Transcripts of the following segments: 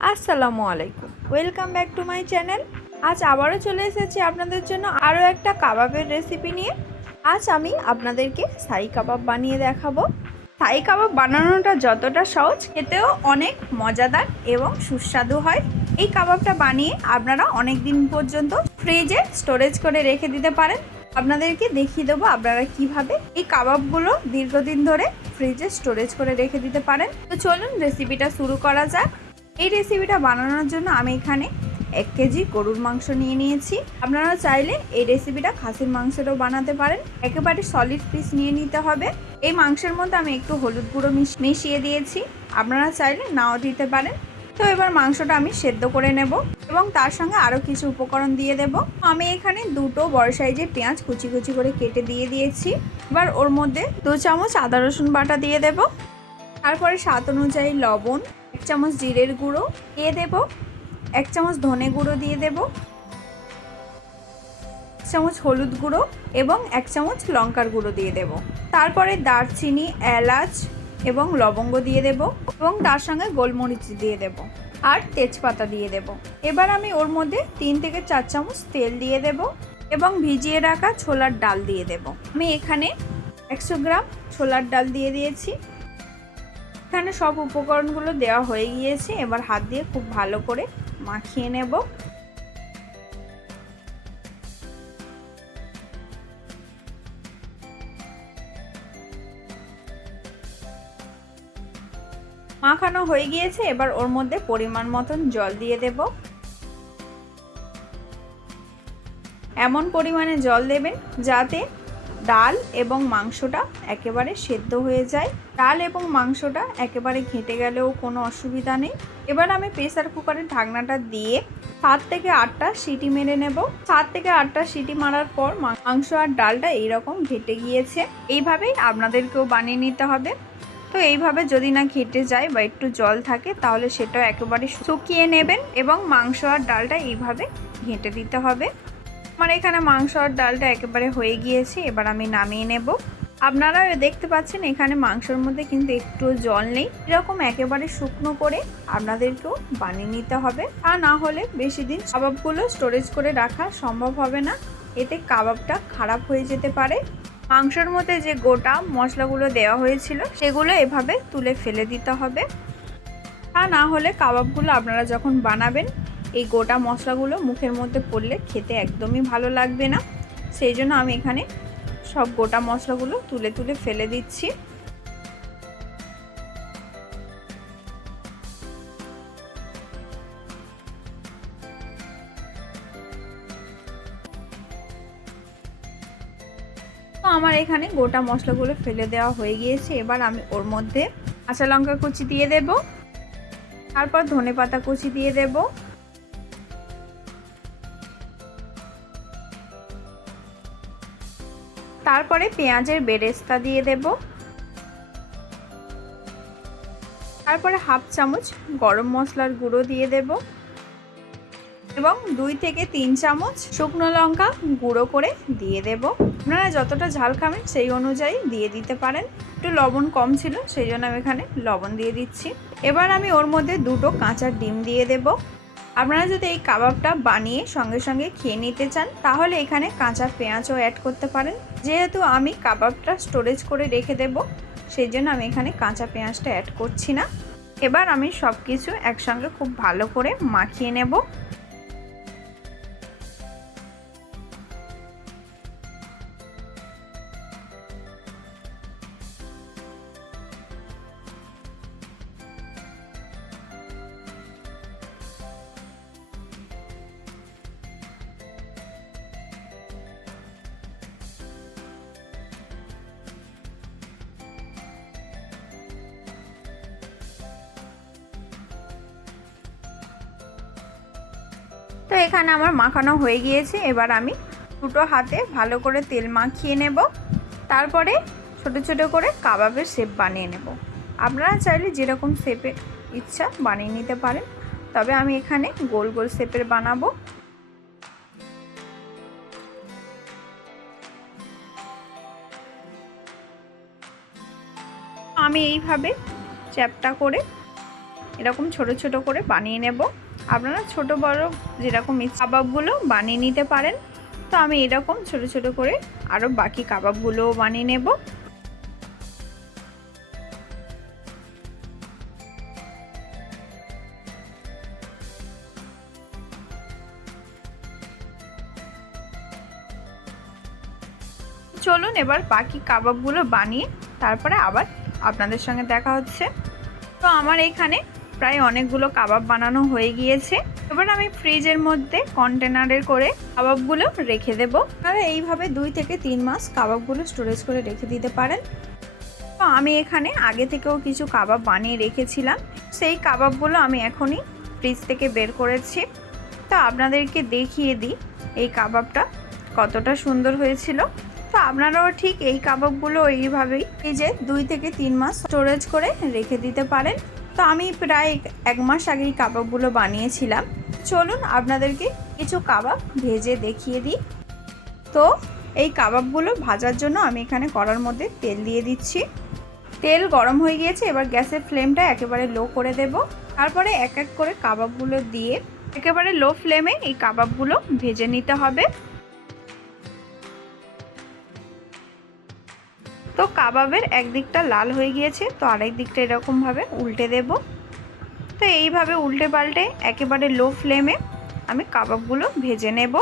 আসসালামু আলাইকুম, welcome back to my channel. আজ আবারও চলে এসেছি আপনাদের জন্য আরও একটা কাবাবের রেসিপি নিয়ে। আজ আমি আপনাদেরকে শাহী কাবাব বানিয়ে দেখাবো। শাহী কাবাব বানানোটা যতটা সহজ, খেতেও অনেক মজাদার এবং সুস্বাদু হয়। এই কাবাবটা বানিয়ে আপনারা অনেক দিন পর্যন্ত ফ্রিজে স্টোরেজ করে রেখে দিতে পারেন। আপনাদেরকে দেখিয়ে দেবো আপনারা কিভাবে এই কাবাবগুলো দীর্ঘদিন ধরে ফ্রিজে স্টোরেজ করে রেখে দিতে পারেন। তো চলুন রেসিপিটা শুরু করা যাক। এই রেসিপিটা বানানোর জন্য আমি এখানে 1 কেজি গরুর মাংস নিয়ে নিয়েছি। আপনারা চাইলে এই রেসিপিটা খাসির মাংসেরও বানাতে পারেন। একেবারে সলিড পিস নিয়ে নিতে হবে। এই মাংসের মধ্যে আমি একটু হলুদ গুঁড়ো মিশিয়ে দিয়েছি, আপনারা চাইলে নাও দিতে পারেন। তো এবার মাংসটা আমি সেদ্ধ করে নেব এবং তার সঙ্গে আরও কিছু উপকরণ দিয়ে দেব। আমি এখানে দুটো বড় সাইজের পেঁয়াজ কুচি কুচি করে কেটে দিয়ে দিয়েছি। এবার ওর মধ্যে 2 চামচ আদা রসুন বাটা দিয়ে দেব। তারপরে স্বাদ অনুযায়ী লবণ, 1 চামচ জিরের গুঁড়ো দিয়ে দেব, 1 চামচ ধনে গুঁড়ো দিয়ে দেব, 1 চামচ হলুদ গুঁড়ো এবং 1 চামচ লঙ্কার গুঁড়ো দিয়ে দেব। তারপরে দারচিনি, এলাচ এবং লবঙ্গ দিয়ে দেব এবং তার সঙ্গে গোলমরিচ দিয়ে দেব আর তেজপাতা দিয়ে দেব। এবার আমি ওর মধ্যে 3 থেকে 4 চামচ তেল দিয়ে দেব এবং ভিজিয়ে রাখা ছোলার ডাল দিয়ে দেব। আমি এখানে 100 গ্রাম ছোলার ডাল দিয়ে দিয়েছি। এখানে সব উপকরণগুলো দেওয়া হয়ে গিয়েছে। এবার হাত দিয়ে খুব ভালো করে মাখিয়ে নেব। মাখানো হয়ে গিয়েছে। এবার ওর মধ্যে পরিমাণ মতন জল দিয়ে দেব। এমন পরিমাণে জল দেবেন যাতে ডাল এবং মাংসটা একেবারে সেদ্ধ হয়ে যায়। ডাল এবং মাংসটা একেবারে ঘেঁটে গেলেও কোনো অসুবিধা নেই। এবার আমি প্রেসার কুকারের ঢাকনাটা দিয়ে 7 থেকে 8টা সিটি মেরে নেব। 7 থেকে 8টা সিটি মারার পর মাংস আর ডালটা এইরকম ঘেঁটে গিয়েছে। এইভাবেই আপনাদেরকেও বানিয়ে নিতে হবে। তো এইভাবে যদি না ঘেঁটে যায় বা একটু জল থাকে তাহলে সেটাও একেবারে শুকিয়ে নেবেন এবং মাংস আর ডালটা এইভাবে ঘেঁটে দিতে হবে। আমার এখানে মাংস আর ডালটা একেবারে হয়ে গিয়েছে। এবার আমি নামিয়ে নেব। আপনারা দেখতে পাচ্ছেন এখানে মাংসের মধ্যে কিন্তু একটু জল নেই। এরকম একেবারে শুকনো করে আপনাদেরকেও বানিয়ে নিতে হবে। তা না হলে বেশি দিন কাবাবগুলো স্টোরেজ করে রাখা সম্ভব হবে না, এতে কাবাবটা খারাপ হয়ে যেতে পারে। মাংসের মধ্যে যে গোটা মশলাগুলো দেওয়া হয়েছিল সেগুলো এভাবে তুলে ফেলে দিতে হবে। তা না হলে কাবাবগুলো আপনারা যখন বানাবেন এই গোটা মশলাগুলো মুখের মধ্যে পড়লে খেতে একদমই ভালো লাগবে না। সেই জন্য আমি এখানে সব গোটা মশলাগুলো তুলে তুলে ফেলে দিচ্ছি। তো আমার এখানে গোটা মশলাগুলো ফেলে দেওয়া হয়ে গিয়েছে। এবার আমি ওর মধ্যে কাঁচা লঙ্কা কুচি দিয়ে দেব, তারপর ধনেপাতা কুচি দিয়ে দেব, তারপরে পেঁয়াজের বেরেস্তা দিয়ে দেব, তারপরে 1/2 চামচ গরম মশলার গুঁড়ো দিয়ে দেব এবং 2 থেকে 3 চামচ শুকনো লঙ্কা গুঁড়ো করে দিয়ে দেব। আপনারা যতটা ঝাল খাবেন সেই অনুযায়ী দিয়ে দিতে পারেন। একটু লবণ কম ছিল সেই জন্য আমি এখানে লবণ দিয়ে দিচ্ছি। এবার আমি ওর মধ্যে 2টো কাঁচা ডিম দিয়ে দেব। আপনারা যদি এই কাবাবটা বানিয়ে সঙ্গে সঙ্গে খেয়ে নিতে চান তাহলে এখানে কাঁচা পেঁয়াজও অ্যাড করতে পারেন। যেহেতু আমি কাবাবটা স্টোরেজ করে রেখে দেব সেই জন্য আমি এখানে কাঁচা পেঁয়াজটা অ্যাড করছি না। এবার আমি সব কিছু একসঙ্গে খুব ভালো করে মাখিয়ে নেব। তো এখানে আমার মাখানো হয়ে গিয়েছে। এবার আমি দুটো হাতে ভালো করে তেল মাখিয়ে নেব। তারপরে ছোট ছোট করে কাবাবের শেপ বানিয়ে নেব। আপনারা চাইলে যেরকম শেপে ইচ্ছা বানিয়ে নিতে পারেন, তবে আমি এখানে গোল গোল শেপের বানাবো। আমি এইভাবে চ্যাপ্টা করে এরকম ছোট ছোট করে বানিয়ে নেব। আপনারা ছোট বড় যেরকম কাবাবগুলো বানিয়ে নিতে পারেন। তো আমি এরকম ছোট ছোট করে আরও বাকি কাবাবগুলোও বানিয়ে নেব। চলুন এবার বাকি কাবাবগুলো বানিয়ে তারপরে আবার আপনাদের সঙ্গে দেখা হচ্ছে। তো আমার এখানে প্রায় অনেকগুলো কাবাব বানানো হয়ে গিয়েছে। এবার আমি ফ্রিজের মধ্যে কন্টেনারে করে কাবাবগুলো রেখে দেব। আপনারা এইভাবে 2 থেকে 3 মাস কাবাবগুলো স্টোরেজ করে রেখে দিতে পারেন। তো আমি এখানে আগে থেকেও কিছু কাবাব বানিয়ে রেখেছিলাম, সেই কাবাবগুলো আমি এখনই ফ্রিজ থেকে বের করেছি। তো আপনাদেরকে দেখিয়ে দিই এই কাবাবটা কতটা সুন্দর হয়েছিল। তো আপনারাও ঠিক এই কাবাবগুলো এইভাবেই ফ্রিজে 2 থেকে 3 মাস স্টোরেজ করে রেখে দিতে পারেন। তো আমি প্রায় 1 মাস আগেই কাবাবগুলো বানিয়েছিলাম। চলুন আপনাদেরকে কিছু কাবাব ভেজে দেখিয়ে দিই। তো এই কাবাবগুলো ভাজার জন্য আমি এখানে কড়ার মধ্যে তেল দিয়ে দিচ্ছি। তেল গরম হয়ে গিয়েছে, এবার গ্যাসের ফ্লেমটা একেবারে লো করে দেব। তারপরে এক এক করে কাবাবগুলো দিয়ে একেবারে লো ফ্লেমে এই কাবাবগুলো ভেজে নিতে হবে। তো কাবাবের একদিকটা লাল হয়ে গিয়েছে, তো আরেক দিকটা এরকমভাবে উল্টে দেব। তো এইভাবে উল্টে পাল্টে একেবারে লো ফ্লেমে আমি কাবাবগুলো ভেজে নেব।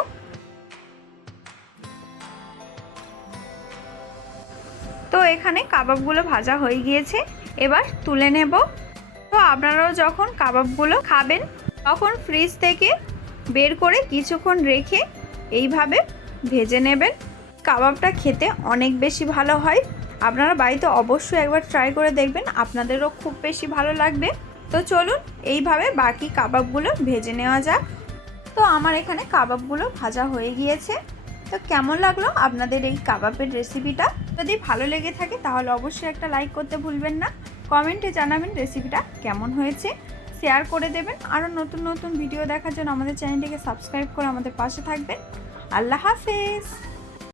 তো এখানে কাবাবগুলো ভাজা হয়ে গিয়েছে, এবার তুলে নেব। তো আপনারাও যখন কাবাবগুলো খাবেন তখন ফ্রিজ থেকে বের করে কিছুক্ষণ রেখে এইভাবে ভেজে নেবেন। কাবাবটা খেতে অনেক বেশি ভালো হয়। আপনারা বাড়িতে অবশ্যই একবার ট্রাই করে দেখবেন, আপনাদেরও খুব বেশি ভালো লাগবে। তো চলুন এইভাবে বাকি কাবাবগুলো ভেজে নেওয়া যাক। তো আমার এখানে কাবাবগুলো ভাজা হয়ে গিয়েছে। তো কেমন লাগলো আপনাদের এই কাবাবের রেসিপিটা? যদি ভালো লেগে থাকে তাহলে অবশ্যই একটা লাইক করতে ভুলবেন না। কমেন্টে জানাবেন রেসিপিটা কেমন হয়েছে, শেয়ার করে দেবেন। আরও নতুন নতুন ভিডিও দেখার জন্য আমাদের চ্যানেলটিকে সাবস্ক্রাইব করে আমাদের পাশে থাকবেন। আল্লাহ হাফেজ।